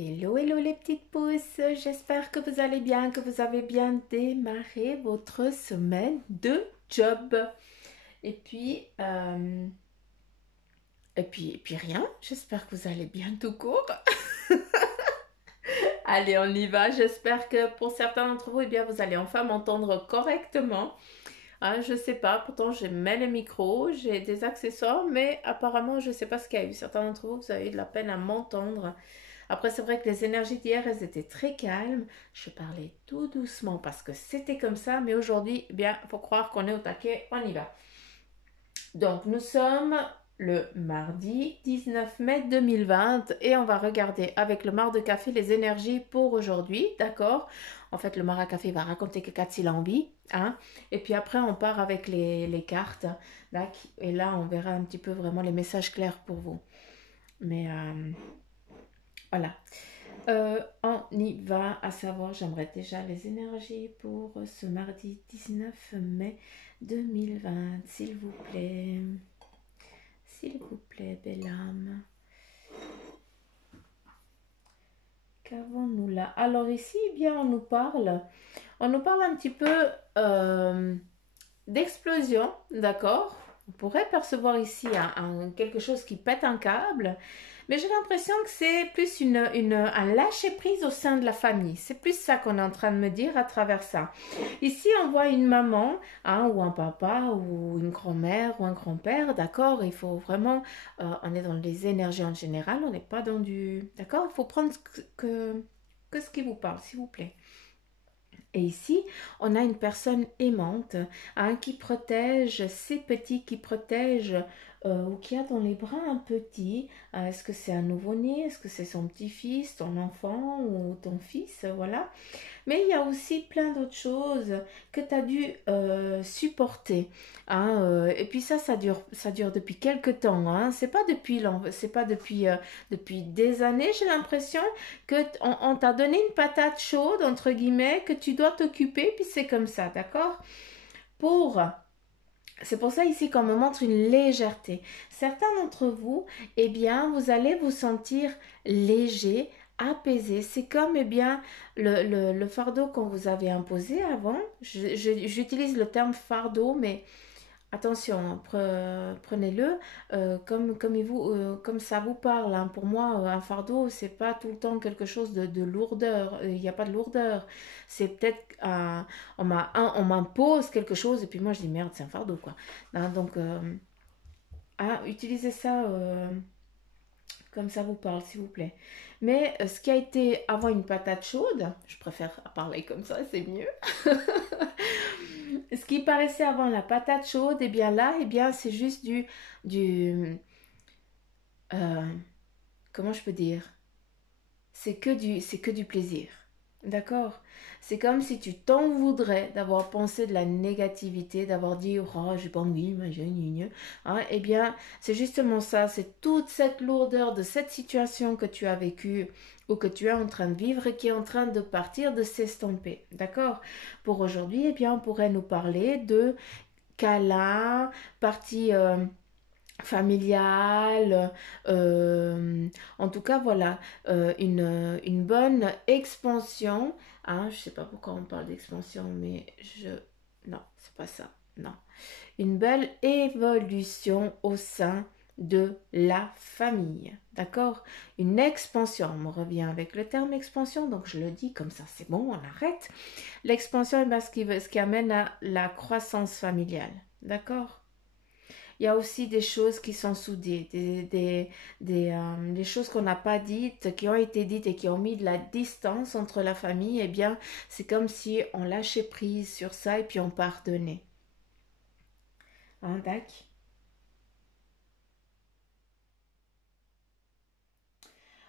Hello, hello les petites pousses, j'espère que vous allez bien, que vous avez bien démarré votre semaine de job. Et puis, et puis rien, j'espère que vous allez bien tout court. Allez, on y va, j'espère que pour certains d'entre vous, eh bien, vous allez enfin m'entendre correctement. Hein, je sais pas, pourtant j'ai même le micro, j'ai des accessoires, mais apparemment je sais pas ce qu'il y a eu. Certains d'entre vous, vous avez eu de la peine à m'entendre. Après, c'est vrai que les énergies d'hier, elles étaient très calmes. Je parlais tout doucement parce que c'était comme ça. Mais aujourd'hui, eh bien, il faut croire qu'on est au taquet. On y va. Donc, nous sommes le mardi 19 mai 2020 et on va regarder avec le mar de café les énergies pour aujourd'hui. D'accord? En fait, le mar à café va raconter que il a envie. Hein? Et puis après, on part avec les cartes. Et là, on verra un petit peu vraiment les messages clairs pour vous. Mais voilà. On y va, à savoir, j'aimerais déjà les énergies pour ce mardi 19 mai 2020, s'il vous plaît. S'il vous plaît, belle âme. Qu'avons-nous là? Alors ici, eh bien, on nous parle un petit peu d'explosion, d'accord? On pourrait percevoir ici quelque chose qui pète un câble. Mais j'ai l'impression que c'est plus un lâcher-prise au sein de la famille. C'est plus ça qu'on est en train de me dire à travers ça. Ici, on voit une maman, hein, ou un papa, ou une grand-mère, ou un grand-père, d'accord? Il faut vraiment... on est dans les énergies en général, on n'est pas dans du... D'accord? Il faut prendre que ce qui vous parle, s'il vous plaît. Et ici, on a une personne aimante, hein, qui protège ses petits, qui protège ou qui a dans les bras un petit. Est-ce que c'est un nouveau-né? Est-ce que c'est son petit-fils, ton enfant ou ton fils? Voilà. Mais il y a aussi plein d'autres choses que tu as dû supporter. Hein, et puis ça dure depuis quelques temps. Hein. C'est pas depuis des années, j'ai l'impression que on t'a donné une patate chaude, entre guillemets, que tu dois t'occuper, puis c'est comme ça, d'accord? Pour c'est pour ça ici qu'on me montre une légèreté. Certains d'entre vous, eh bien, vous allez vous sentir léger, apaisé. C'est comme, eh bien, le fardeau qu'on vous avait imposé avant. J'utilise le terme fardeau, mais attention, prenez-le comme ça vous parle. Hein. Pour moi, un fardeau, c'est pas tout le temps quelque chose de lourdeur. Il n'y a pas de lourdeur. C'est peut-être on m'impose quelque chose et puis moi je dis merde, c'est un fardeau quoi. Hein, donc, utilisez ça comme ça vous parle, s'il vous plaît. Mais ce qui a été avant une patate chaude, je préfère parler comme ça, c'est mieux. Ce qui paraissait avant la patate chaude, et bien là, et bien c'est juste du euh, comment je peux dire? C'est que du plaisir. D'accord? C'est comme si tu t'en voudrais d'avoir pensé de la négativité, d'avoir dit oh, j'ai pas envie, hein, eh bien, c'est justement ça, c'est toute cette lourdeur de cette situation que tu as vécue ou que tu es en train de vivre et qui est en train de partir, de s'estomper. D'accord? Pour aujourd'hui, eh bien, on pourrait nous parler de câlin, partie familiale, en tout cas voilà, une bonne expansion. Hein, je sais pas pourquoi on parle d'expansion, mais non, c'est pas ça, non. Une belle évolution au sein de la famille, d'accord? Une expansion, on me revient avec le terme expansion, donc je le dis comme ça, c'est bon, on arrête. L'expansion, eh ben, ce qui amène à la croissance familiale, d'accord? Il y a aussi des choses qui sont soudées, des choses qu'on n'a pas dites, qui ont été dites et qui ont mis de la distance entre la famille. Eh bien, c'est comme si on lâchait prise sur ça et puis on pardonnait. Hein, tac.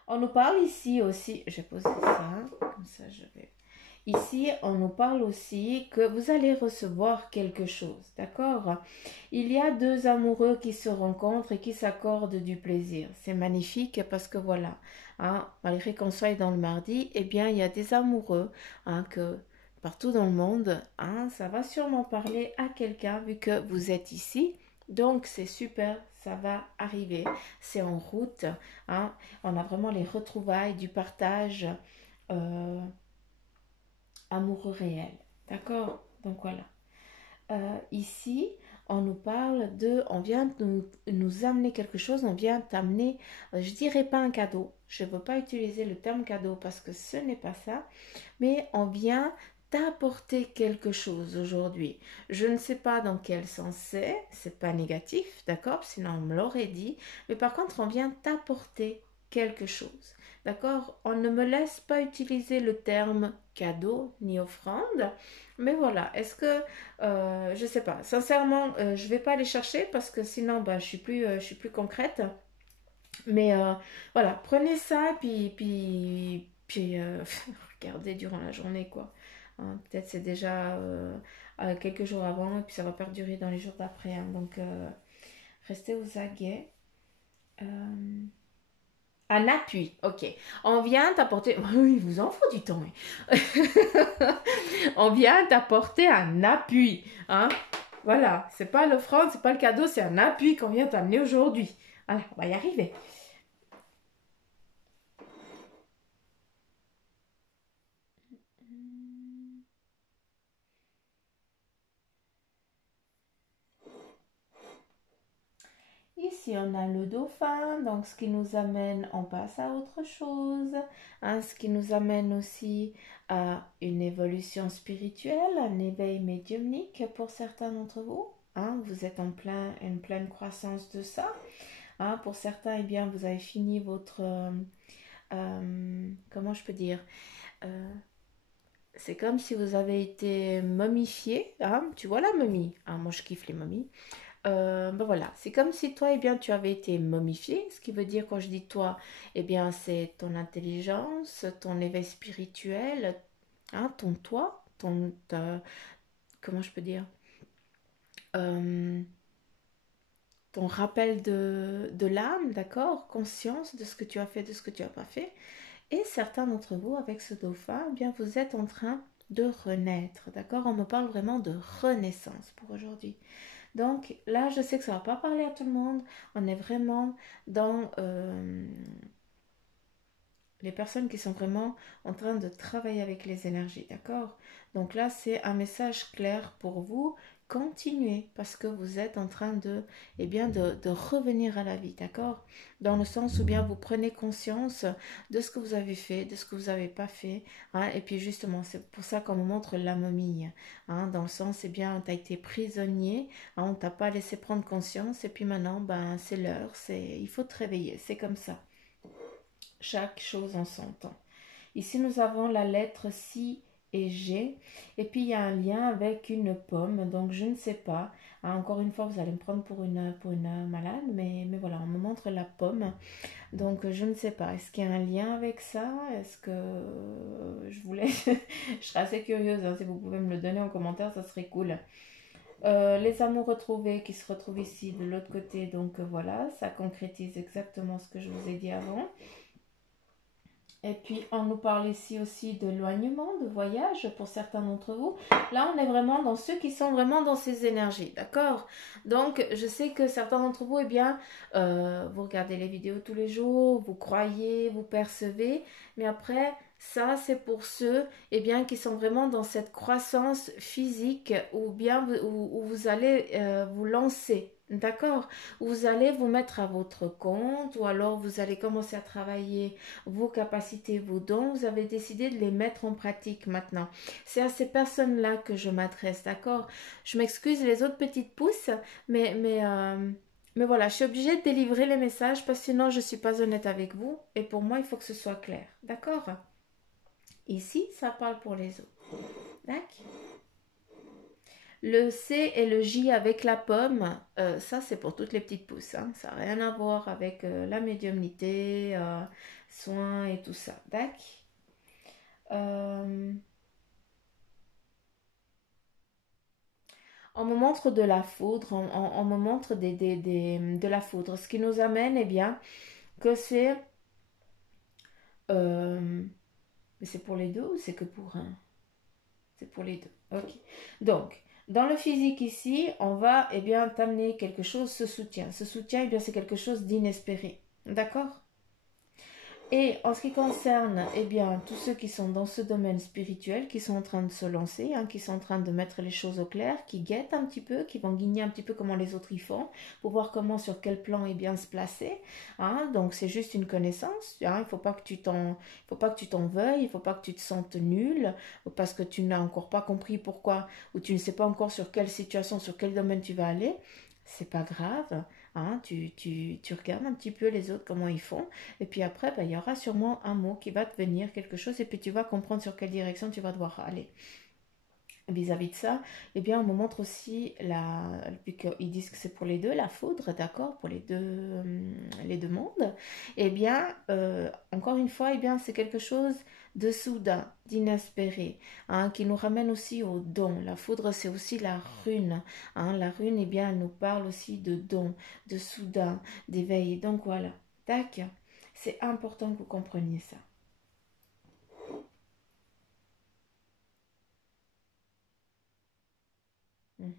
On nous parle ici aussi, je vais poser ça, comme ça je vais... Ici, on nous parle aussi que vous allez recevoir quelque chose, d'accord? Il y a deux amoureux qui se rencontrent et qui s'accordent du plaisir. C'est magnifique parce que voilà, hein, malgré qu'on soit dans le mardi, eh bien, il y a des amoureux, hein, que partout dans le monde, hein, ça va sûrement parler à quelqu'un vu que vous êtes ici. Donc, c'est super, ça va arriver. C'est en route. Hein. On a vraiment les retrouvailles du partage euh, amoureux réel. D'accord? Donc, voilà. Ici, on nous parle de, on vient nous amener quelque chose, on vient t'amener, je dirais pas un cadeau, je ne veux pas utiliser le terme cadeau parce que ce n'est pas ça, mais on vient t'apporter quelque chose aujourd'hui. Je ne sais pas dans quel sens c'est pas négatif, d'accord, sinon on me l'aurait dit, mais par contre on vient t'apporter quelque chose. D'accord? On ne me laisse pas utiliser le terme cadeau ni offrande, mais voilà, est-ce que je sais pas. Sincèrement, je vais pas aller chercher parce que sinon, bah, je suis plus concrète. Mais voilà, prenez ça puis regardez durant la journée quoi. Hein, peut-être c'est déjà quelques jours avant et puis ça va perdurer dans les jours d'après. Hein. Donc restez aux aguets. Euh, un appui, ok. On vient t'apporter. Oui, il vous en faut du temps. Hein. On vient t'apporter un appui. Hein? Voilà, c'est pas l'offrande, c'est pas le cadeau, c'est un appui qu'on vient t'amener aujourd'hui. Voilà, on va y arriver. Ici, on a le dauphin, donc ce qui nous amène, on passe à autre chose. Hein, ce qui nous amène aussi à une évolution spirituelle, un éveil médiumnique pour certains d'entre vous. Hein, vous êtes une pleine croissance de ça. Hein, pour certains, eh bien, vous avez fini votre... comment je peux dire c'est comme si vous avez été momifié. Hein, tu vois la momie. Hein, moi, je kiffe les momies. Ben voilà, c'est comme si toi, eh bien, tu avais été momifié. Ce qui veut dire, quand je dis toi, eh bien, c'est ton intelligence, ton éveil spirituel, hein, ton toi, comment je peux dire, Euh, ton rappel de l'âme, d'accord, conscience de ce que tu as fait, de ce que tu n'as pas fait. Et certains d'entre vous, avec ce dauphin, eh bien, vous êtes en train de renaître, d'accord. On me parle vraiment de renaissance pour aujourd'hui. Donc là, je sais que ça ne va pas parler à tout le monde. On est vraiment dans les personnes qui sont vraiment en train de travailler avec les énergies, d'accord? Donc là, c'est un message clair pour vous. Continuez parce que vous êtes en train de, eh bien, de revenir à la vie, d'accord? Dans le sens où bien vous prenez conscience de ce que vous avez fait, de ce que vous n'avez pas fait. Hein, et puis justement, c'est pour ça qu'on me montre la momie. Hein, dans le sens, eh bien, tu as été prisonnier, hein, on t'a pas laissé prendre conscience. Et puis maintenant, ben, c'est l'heure, il faut te réveiller, c'est comme ça. Chaque chose en son temps. Ici, nous avons la lettre Si et G. Et puis, il y a un lien avec une pomme. Donc, je ne sais pas. Hein, encore une fois, vous allez me prendre pour une malade. Mais voilà, on me montre la pomme. Donc, je ne sais pas. Est-ce qu'il y a un lien avec ça? Est-ce que je voulais... je serais assez curieuse. Hein, si vous pouvez me le donner en commentaire, ça serait cool. Les amours retrouvés qui se retrouvent ici de l'autre côté. Donc, voilà, ça concrétise exactement ce que je vous ai dit avant. Et puis, on nous parle ici aussi d'éloignement, de voyage pour certains d'entre vous. Là, on est vraiment dans ceux qui sont vraiment dans ces énergies, d'accord? Donc, je sais que certains d'entre vous, eh bien, vous regardez les vidéos tous les jours, vous croyez, vous percevez, mais après, ça, c'est pour ceux, eh bien, qui sont vraiment dans cette croissance physique ou bien où vous allez vous lancer. D'accord? Vous allez vous mettre à votre compte ou alors vous allez commencer à travailler vos capacités, vos dons, vous avez décidé de les mettre en pratique maintenant. C'est à ces personnes-là que je m'adresse, d'accord? Je m'excuse les autres petites pousses, mais voilà, je suis obligée de délivrer les messages parce que sinon je ne suis pas honnête avec vous et pour moi il faut que ce soit clair, d'accord? Ici, ça parle pour les autres. D'accord? Le C et le J avec la pomme, ça c'est pour toutes les petites pousses. Hein. Ça n'a rien à voir avec la médiumnité, soins et tout ça. D'accord? Euh, on me montre de la foudre, on me montre de la foudre. Ce qui nous amène, eh bien, que c'est... mais c'est pour les deux ou c'est que pour un? C'est pour les deux. Ok. Donc, Dans le physique ici, on va eh bien t'amener quelque chose, ce soutien. Ce soutien, eh bien c'est quelque chose d'inespéré. D'accord? Et en ce qui concerne, eh bien, tous ceux qui sont dans ce domaine spirituel, qui sont en train de se lancer, hein, qui sont en train de mettre les choses au clair, qui guettent un petit peu, qui vont guigner un petit peu comment les autres y font, pour voir comment, sur quel plan, eh bien, se placer. Hein. Donc, c'est juste une connaissance. Hein. Il ne faut pas que tu t'en veuilles, il ne faut pas que tu te sentes nul, parce que tu n'as encore pas compris pourquoi, ou tu ne sais pas encore sur quelle situation, sur quel domaine tu vas aller. C'est pas grave. Hein. Tu regardes un petit peu les autres, comment ils font. Et puis après, ben, il y aura sûrement un mot qui va te venir, quelque chose, et puis tu vas comprendre sur quelle direction tu vas devoir aller. Vis-à-vis de ça, eh bien, on me montre aussi, vu qu'ils disent que c'est pour les deux, la foudre, d'accord, pour les deux mondes. Eh bien, encore une fois, eh bien, c'est quelque chose de soudain, d'inespéré, hein, qui nous ramène aussi au don. La foudre, c'est aussi la rune. Hein. La rune, eh bien, elle nous parle aussi de don, de soudain, d'éveil. Donc voilà, tac, c'est important que vous compreniez ça. Mhm.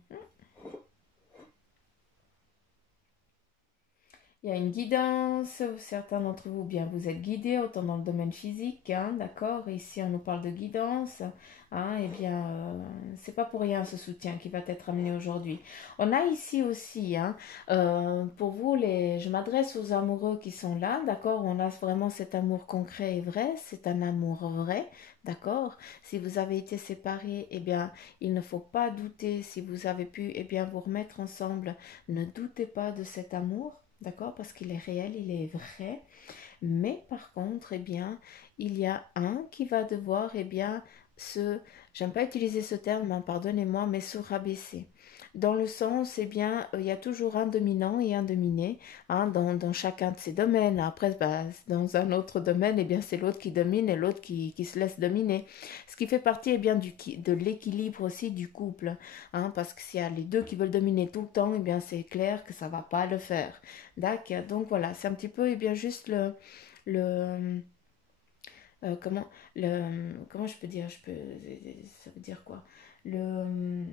Il y a une guidance, certains d'entre vous, bien, vous êtes guidés, autant dans le domaine physique, hein, d'accord? Ici, on nous parle de guidance, hein, eh bien, c'est pas pour rien ce soutien qui va être amené aujourd'hui. On a ici aussi, hein, pour vous, je m'adresse aux amoureux qui sont là, d'accord? On a vraiment cet amour concret et vrai, c'est un amour vrai, d'accord? Si vous avez été séparés, eh bien, il ne faut pas douter, si vous avez pu, eh bien, vous remettre ensemble, ne doutez pas de cet amour. D'accord? Parce qu'il est réel, il est vrai. Mais par contre, eh bien, il y a un qui va devoir, eh bien, j'aime pas utiliser ce terme, hein, pardonnez-moi, mais se rabaisser. Dans le sens, eh bien, il y a toujours un dominant et un dominé, hein, dans chacun de ces domaines. Après, bah, dans un autre domaine, eh bien, c'est l'autre qui domine et l'autre qui se laisse dominer. Ce qui fait partie, eh bien, de l'équilibre aussi du couple, hein, parce que s'il y a les deux qui veulent dominer tout le temps, eh bien, c'est clair que ça va pas le faire. D'accord? Donc voilà, c'est un petit peu, eh bien, juste le comment je peux dire, ça veut dire quoi, le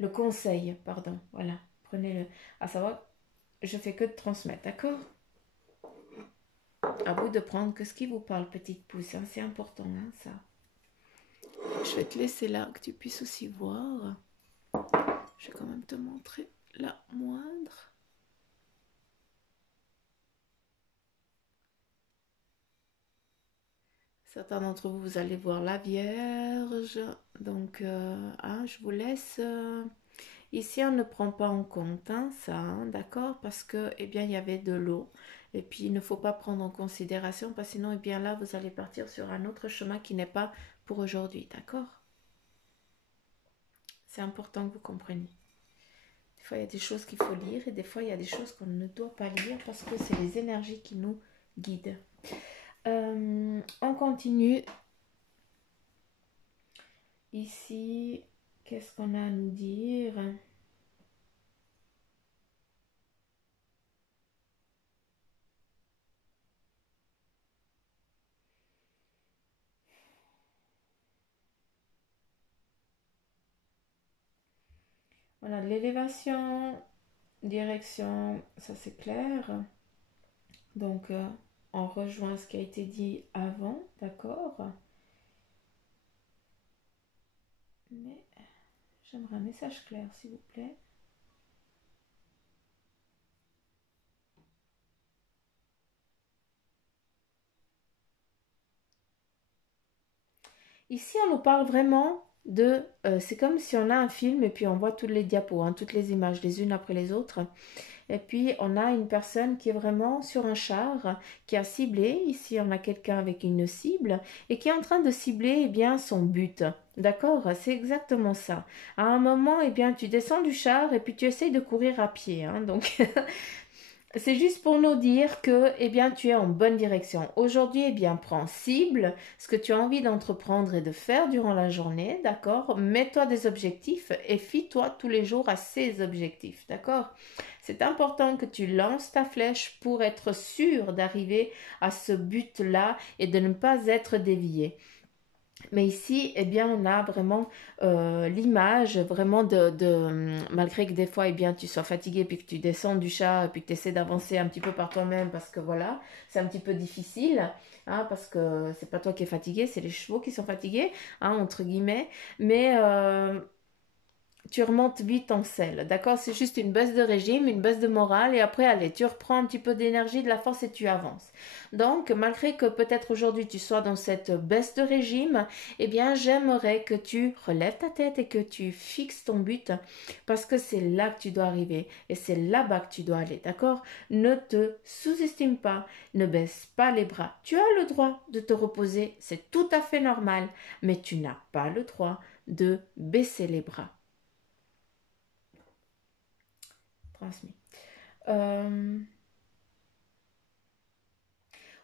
le conseil, pardon, voilà, prenez-le, à savoir, je fais que de transmettre, d'accord? À vous de prendre que ce qui vous parle, petite pouce, hein, c'est important, hein, ça. Je vais te laisser là, que tu puisses aussi voir. Je vais quand même te montrer la moindre. Certains d'entre vous, vous allez voir la Vierge. Donc, hein, je vous laisse. Ici, on ne prend pas en compte hein, ça, hein, d'accord? Parce que, eh bien, il y avait de l'eau. Et puis, il ne faut pas prendre en considération, parce que sinon, eh bien, là, vous allez partir sur un autre chemin qui n'est pas pour aujourd'hui, d'accord? C'est important que vous compreniez. Des fois, il y a des choses qu'il faut lire et des fois, il y a des choses qu'on ne doit pas lire parce que c'est les énergies qui nous guident. On continue. Ici, qu'est-ce qu'on a à nous dire? Voilà, l'élévation, direction, ça c'est clair. Donc, on rejoint ce qui a été dit avant, d'accord? Mais j'aimerais un message clair, s'il vous plaît. Ici, on nous parle vraiment c'est comme si on a un film et puis on voit toutes les diapos, hein, toutes les images, les unes après les autres. Et puis, on a une personne qui est vraiment sur un char, qui a ciblé. Ici, on a quelqu'un avec une cible et qui est en train de cibler eh bien, son but. D'accord? C'est exactement ça. À un moment, eh bien, tu descends du char et puis tu essayes de courir à pied. Hein, donc, c'est juste pour nous dire que, eh bien, tu es en bonne direction. Aujourd'hui, eh bien, prends cible, ce que tu as envie d'entreprendre et de faire durant la journée, d'accord? Mets-toi des objectifs et fie-toi tous les jours à ces objectifs, d'accord? C'est important que tu lances ta flèche pour être sûr d'arriver à ce but-là et de ne pas être dévié. Mais ici, eh bien, on a vraiment l'image, vraiment malgré que des fois, eh bien, tu sois fatigué, puis que tu descends du chat, puis que tu essaies d'avancer un petit peu par toi-même, parce que voilà, c'est un petit peu difficile, hein, parce que c'est pas toi qui es fatigué, c'est les chevaux qui sont fatigués, hein, entre guillemets. Mais tu remontes vite en selle, d'accord? C'est juste une baisse de régime, une baisse de morale, et après, allez, tu reprends un petit peu d'énergie, de la force et tu avances. Donc, malgré que peut-être aujourd'hui tu sois dans cette baisse de régime, eh bien, j'aimerais que tu relèves ta tête et que tu fixes ton but, parce que c'est là que tu dois arriver, et c'est là-bas que tu dois aller, d'accord? Ne te sous-estime pas, ne baisse pas les bras. Tu as le droit de te reposer, c'est tout à fait normal, mais tu n'as pas le droit de baisser les bras. Transmis. Euh,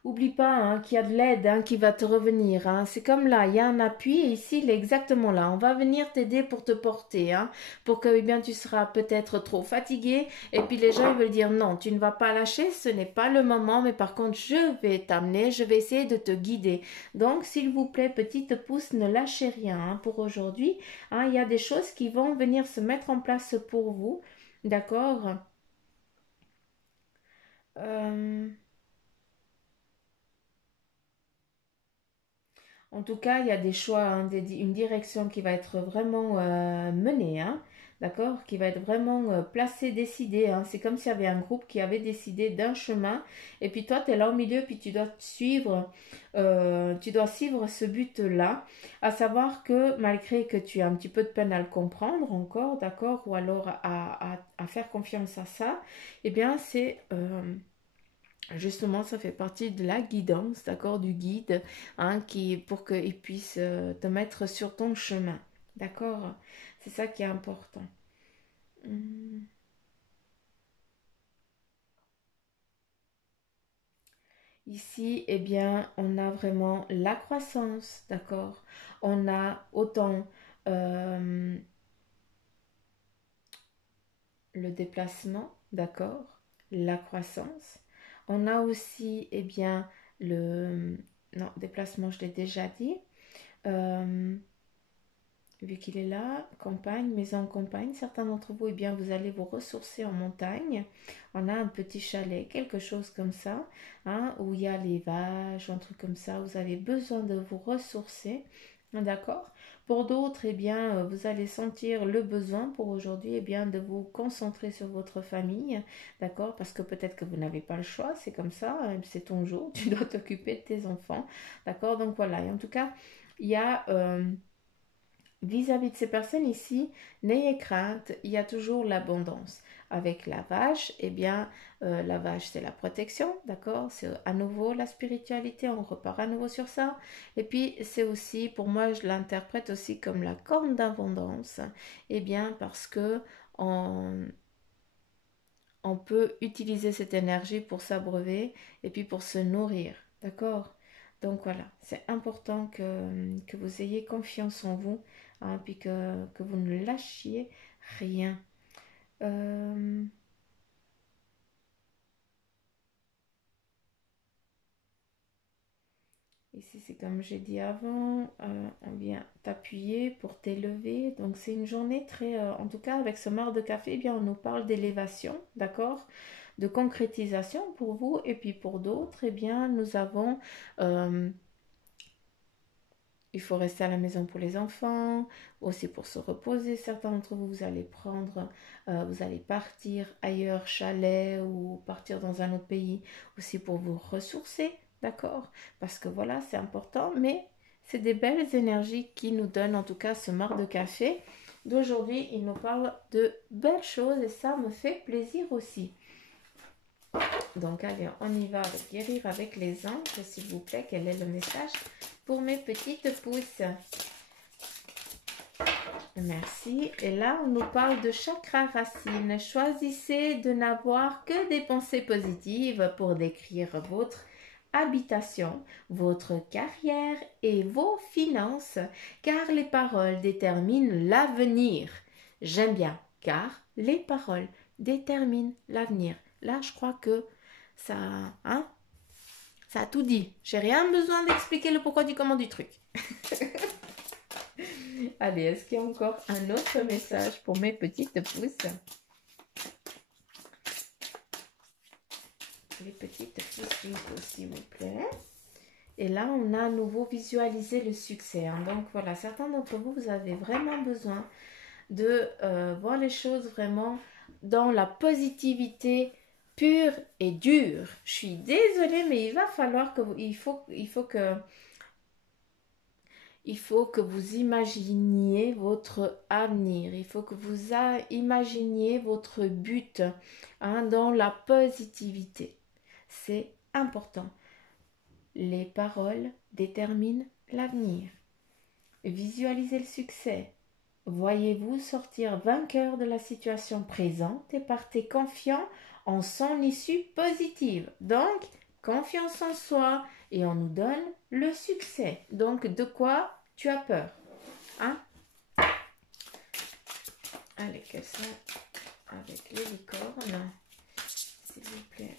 Oublie pas hein, qu'il y a de l'aide hein, qui va te revenir. Hein. C'est comme là, il y a un appui et ici, il est exactement là. On va venir t'aider pour te porter, hein, pour que eh bien, tu seras peut-être trop fatigué. Et puis les gens ils veulent dire non, tu ne vas pas lâcher, ce n'est pas le moment, mais par contre, je vais t'amener, je vais essayer de te guider. Donc, s'il vous plaît, petite pouce, ne lâchez rien hein, pour aujourd'hui. Hein, il y a des choses qui vont venir se mettre en place pour vous. D'accord. Euh, En tout cas, il y a des choix, hein, une direction qui va être vraiment menée, hein, d'accord, qui va être vraiment placée, décidée. Hein. C'est comme s'il y avait un groupe qui avait décidé d'un chemin, et puis toi, tu es là au milieu, puis tu dois suivre ce but-là, à savoir que malgré que tu as un petit peu de peine à le comprendre encore, d'accord, ou alors à faire confiance à ça, eh bien, justement, ça fait partie de la guidance, d'accord, du guide, hein, pour qu'il puisse te mettre sur ton chemin, d'accord? C'est ça qui est important. Hum. Ici, eh bien, on a vraiment la croissance, d'accord? On a autant euh, le déplacement, d'accord? La croissance. On a aussi, eh bien, le... Non, déplacement, je l'ai déjà dit. Euh, Vu qu'il est là, campagne, maison en campagne, certains d'entre vous, eh bien, vous allez vous ressourcer en montagne. On a un petit chalet, quelque chose comme ça, hein, où il y a les vaches, un truc comme ça. Vous avez besoin de vous ressourcer, d'accord? Pour d'autres, eh bien, vous allez sentir le besoin pour aujourd'hui, eh bien, de vous concentrer sur votre famille, d'accord? Parce que peut-être que vous n'avez pas le choix, c'est comme ça, hein, c'est ton jour, tu dois t'occuper de tes enfants, d'accord? Donc voilà, et en tout cas, il y a... vis-à-vis de ces personnes ici, n'ayez crainte, il y a toujours l'abondance. Avec la vache, eh bien, la vache, c'est la protection, d'accord? C'est à nouveau la spiritualité, on repart à nouveau sur ça. Et puis, c'est aussi, pour moi, je l'interprète aussi comme la corne d'abondance, eh bien, parce que on, on peut utiliser cette énergie pour s'abreuver et puis pour se nourrir, d'accord? Donc voilà, c'est important que vous ayez confiance en vous, hein, puis que vous ne lâchiez rien. Euh, Ici, c'est comme j'ai dit avant, on vient t'appuyer pour t'élever. Donc c'est une journée très, en tout cas avec ce marc de café, eh bien on nous parle d'élévation, d'accord? De concrétisation pour vous et puis pour d'autres, eh bien nous avons il faut rester à la maison pour les enfants, aussi pour se reposer. Certains d'entre vous, vous allez partir ailleurs, chalet ou partir dans un autre pays, aussi pour vous ressourcer, d'accord? Parce que voilà, c'est important, mais c'est des belles énergies qui nous donnent en tout cas ce marc de café. D'aujourd'hui, il nous parle de belles choses et ça me fait plaisir aussi. Donc allez, on y va avec guérir avec les anges, s'il vous plaît. Quel est le message pour mes petites pousses? Merci. Et là, on nous parle de chakra racine. Choisissez de n'avoir que des pensées positives pour décrire votre habitation, votre carrière et vos finances, car les paroles déterminent l'avenir. J'aime bien, car les paroles déterminent l'avenir. Là, je crois que ça, hein, ça a tout dit. J'ai rien besoin d'expliquer le pourquoi du comment du truc. Allez, est-ce qu'il y a encore un autre message pour mes petites pousses? Les petites pousses, s'il vous plaît. Et là, on a à nouveau visualisé le succès. Hein. Donc voilà, certains d'entre vous, vous avez vraiment besoin de voir les choses vraiment dans la positivité pure et dure. Je suis désolée, mais il va falloir que il faut que vous imaginiez votre avenir. Il faut que vous imaginiez votre but hein, dans la positivité. C'est important. Les paroles déterminent l'avenir. Visualisez le succès. Voyez-vous sortir vainqueur de la situation présente et partez confiant en son issue positive. Donc, confiance en soi et on nous donne le succès. Donc, de quoi tu as peur? Hein? Allez, que ça avec les licornes, s'il vous plaît.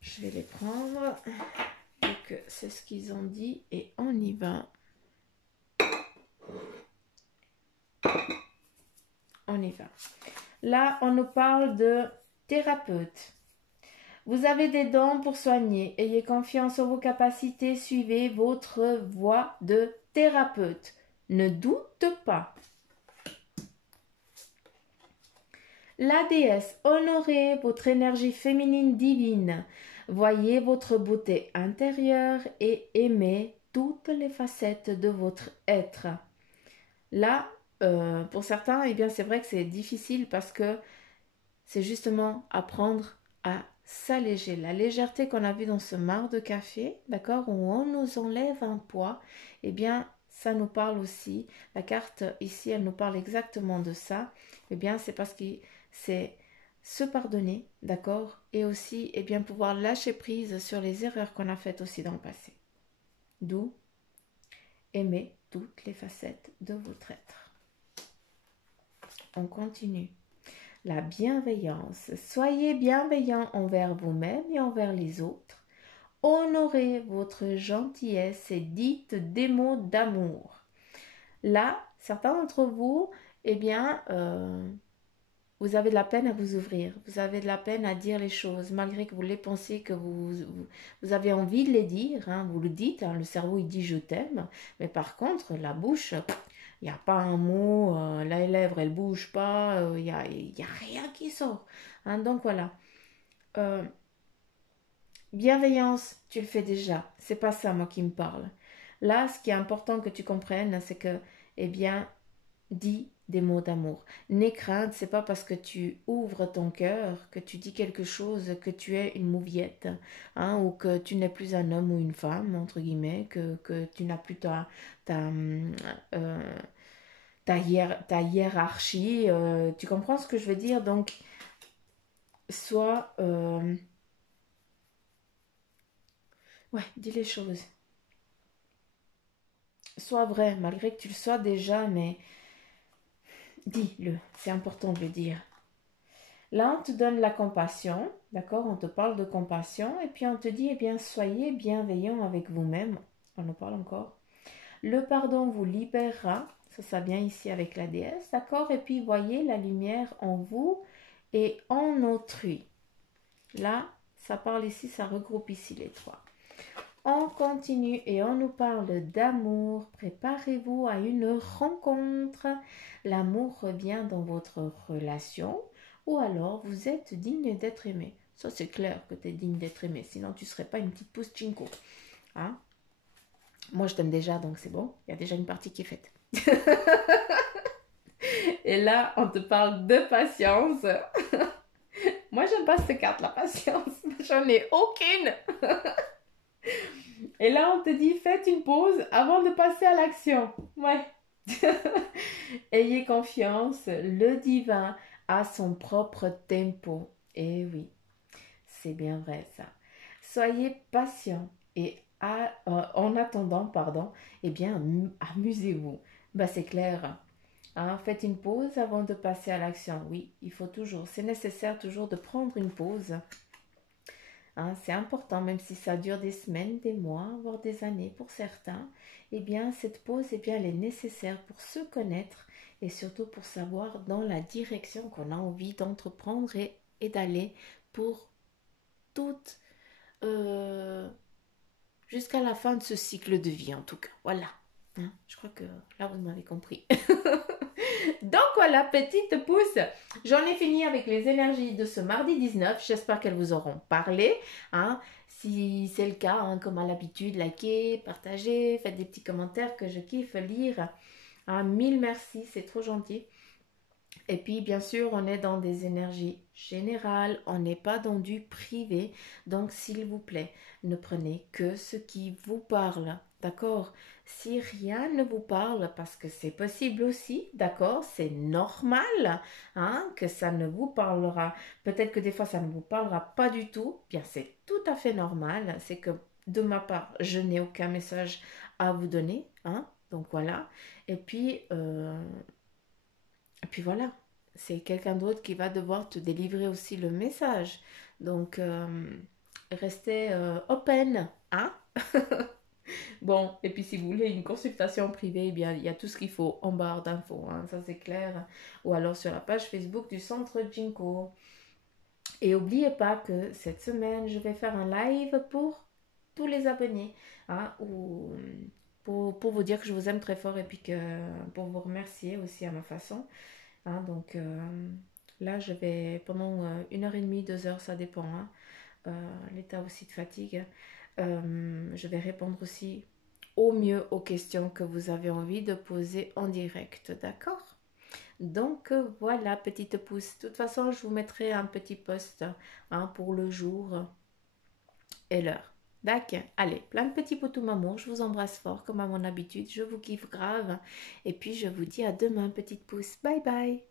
Je vais les prendre. Donc, c'est ce qu'ils ont dit et on y va. On y va. Là, on nous parle de thérapeute. Vous avez des dons pour soigner. Ayez confiance en vos capacités. Suivez votre voie de thérapeute. Ne doute pas. La déesse, honorez votre énergie féminine divine. Voyez votre beauté intérieure et aimez toutes les facettes de votre être. Là, pour certains, eh bien, c'est vrai que c'est difficile parce que c'est justement apprendre à s'alléger. La légèreté qu'on a vue dans ce marc de café, d'accord, où on nous enlève un poids, eh bien, ça nous parle aussi. La carte ici, elle nous parle exactement de ça. Eh bien, c'est parce que c'est se pardonner, d'accord, et aussi, eh bien, pouvoir lâcher prise sur les erreurs qu'on a faites aussi dans le passé. D'où aimer toutes les facettes de votre être. On continue. La bienveillance. Soyez bienveillant envers vous-même et envers les autres. Honorez votre gentillesse et dites des mots d'amour. Là, certains d'entre vous, eh bien, vous avez de la peine à vous ouvrir. Vous avez de la peine à dire les choses, malgré que vous les pensez, que vous avez envie de les dire. Hein, vous le dites, hein, le cerveau, il dit « je t'aime ». Mais par contre, la bouche, il n'y a pas un mot, les lèvres, elles ne bougent pas, il n'y a rien qui sort. Hein, donc voilà. Bienveillance, tu le fais déjà. C'est pas ça, moi, qui me parle. Là, ce qui est important que tu comprennes, c'est que, eh bien, dis des mots d'amour. N'aie crainte, c'est pas parce que tu ouvres ton cœur que tu dis quelque chose, que tu es une mouviette, hein, ou que tu n'es plus un homme ou une femme, entre guillemets, que tu n'as plus ta hiérarchie. Tu comprends ce que je veux dire? Donc, sois... ouais, dis les choses. Sois vrai, malgré que tu le sois déjà, mais... dis-le, c'est important de le dire. Là, on te donne la compassion, d'accord? On te parle de compassion et puis on te dit, eh bien, soyez bienveillant avec vous-même. On en parle encore. Le pardon vous libérera, ça vient ici avec la déesse, d'accord? Et puis, voyez la lumière en vous et en autrui. Là, ça parle ici, ça regroupe ici les trois. On continue et on nous parle d'amour. Préparez-vous à une rencontre. L'amour revient dans votre relation ou alors vous êtes digne d'être aimé. Ça, c'est clair que tu es digne d'être aimé. Sinon, tu ne serais pas une petite pousse chinko. Hein? Moi, je t'aime déjà, donc c'est bon. Il y a déjà une partie qui est faite. Et là, on te parle de patience. Moi, j'aime pas cette carte, la patience. J'en ai aucune. Et là, on te dit, faites une pause avant de passer à l'action. Ouais. Ayez confiance, le divin a son propre tempo. Et oui, c'est bien vrai ça. Soyez patient et en attendant, eh bien, amusez-vous. Ben, c'est clair. Hein, faites une pause avant de passer à l'action. Oui, il faut toujours, c'est nécessaire toujours de prendre une pause Hein, c'est important, même si ça dure des semaines, des mois, voire des années pour certains. Eh bien, cette pause, eh bien, elle est nécessaire pour se connaître et surtout pour savoir dans la direction qu'on a envie d'entreprendre et d'aller pour toute, euh, jusqu'à la fin de ce cycle de vie en tout cas. Voilà. Hein, je crois que là, vous m'avez compris. Donc voilà, petite pouce, j'en ai fini avec les énergies de ce mardi 19. J'espère qu'elles vous auront parlé. Hein. Si c'est le cas, hein, comme à l'habitude, likez, partagez, faites des petits commentaires que je kiffe lire. Hein, mille merci, c'est trop gentil. Et puis, bien sûr, on est dans des énergies générales, on n'est pas dans du privé. Donc, s'il vous plaît, ne prenez que ce qui vous parle, d'accord? Si rien ne vous parle, parce que c'est possible aussi, d'accord? C'est normal, hein, que ça ne vous parlera. Peut-être que des fois, ça ne vous parlera pas du tout. Bien, c'est tout à fait normal. C'est que de ma part, je n'ai aucun message à vous donner, hein? Donc, voilà. Et puis, voilà, c'est quelqu'un d'autre qui va devoir te délivrer aussi le message. Donc, restez open, hein? Bon, et puis si vous voulez une consultation privée, eh bien, il y a tout ce qu'il faut en barre d'infos, hein, ça c'est clair. Ou alors sur la page Facebook du Centre Jinko. Et n'oubliez pas que cette semaine, je vais faire un live pour tous les abonnés, hein, pour vous dire que je vous aime très fort et puis que pour vous remercier aussi à ma façon. Hein, donc là, je vais pendant 1 heure et demie, 2 heures, ça dépend, hein, l'état aussi de fatigue. Je vais répondre aussi au mieux aux questions que vous avez envie de poser en direct, d'accord? Donc voilà, petite pouce. De toute façon, je vous mettrai un petit post, hein, pour le jour et l'heure. D'accord. Allez, plein de petits poutous maman. Je vous embrasse fort comme à mon habitude. Je vous kiffe grave. Et puis je vous dis à demain, petite pouce. Bye bye.